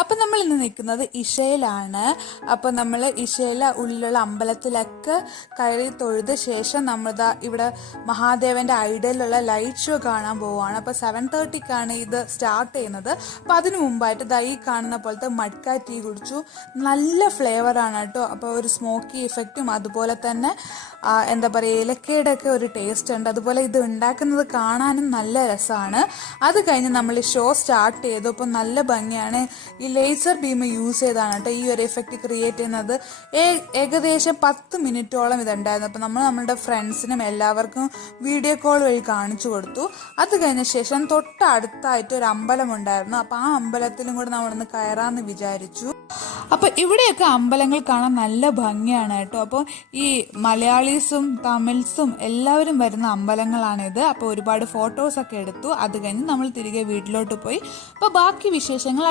അപ്പം നമ്മൾ ഇന്ന് നിൽക്കുന്നത് ഇഷയിലാണ്. അപ്പോൾ നമ്മൾ ഇഷയിലെ ഉള്ളിലുള്ള അമ്പലത്തിലൊക്കെ കയറി തൊഴുത ശേഷം നമ്മളിതാ ഇവിടെ മഹാദേവന്റെ ഐഡലിലുള്ള ലൈറ്റ് ഷോ കാണാൻ പോവുകയാണ്. അപ്പോൾ 7:30 ഇത് സ്റ്റാർട്ട് ചെയ്യുന്നത്. അപ്പോൾ അതിനു മുമ്പായിട്ട് ദാ ഈ കാണുന്ന പോലത്തെ മഡ്ക ടീ കുടിച്ചു. നല്ല ഫ്ലേവറാണ് കേട്ടോ. അപ്പോൾ ഒരു സ്മോക്കി ഇഫക്റ്റും അതുപോലെ തന്നെ എന്താ പറയുക ഏലക്കയുടെ ഒക്കെ ഒരു ടേസ്റ്റ് ഉണ്ട്. അതുപോലെ ഇത് ഉണ്ടാക്കുന്നത് കാണാനും നല്ല രസമാണ്. അത് കഴിഞ്ഞ് നമ്മൾ ഷോ സ്റ്റാർട്ട് ചെയ്തു. അപ്പോൾ നല്ല ഭംഗിയാണ്. ഈ ലേസർ ബീം യൂസ് ചെയ്താണ് കേട്ടോ ഈ ഒരു എഫക്റ്റ് ക്രിയേറ്റ് ചെയ്യുന്നത്. ഏകദേശം 10 മിനിറ്റോളം ഇതുണ്ടായിരുന്നു. അപ്പോൾ നമ്മൾ നമ്മുടെ ഫ്രണ്ട്സിനും എല്ലാവർക്കും വീഡിയോ കോൾ വഴി കാണിച്ചു കൊടുത്തു. അത് കഴിഞ്ഞ ശേഷം തൊട്ടടുത്തായിട്ട് ഒരു അമ്പലം ഉണ്ടായിരുന്നു. അപ്പോൾ ആ അമ്പലത്തിലും കൂടെ നമ്മളൊന്ന് കയറാമെന്ന് വിചാരിച്ചു. അപ്പോൾ ഇവിടെയൊക്കെ അമ്പലങ്ങൾ കാണാൻ നല്ല ഭംഗിയാണ് കേട്ടോ. അപ്പോൾ ഈ മലയാളീസും തമിഴ്സും എല്ലാവരും വരുന്ന അമ്പലങ്ങളാണിത്. അപ്പോൾ ഒരുപാട് ഫോട്ടോസൊക്കെ എടുത്തു. അത് കഴിഞ്ഞ് നമ്മൾ തിരികെ വീട്ടിലോട്ട് പോയി. അപ്പോൾ ബാക്കി വിശേഷങ്ങൾ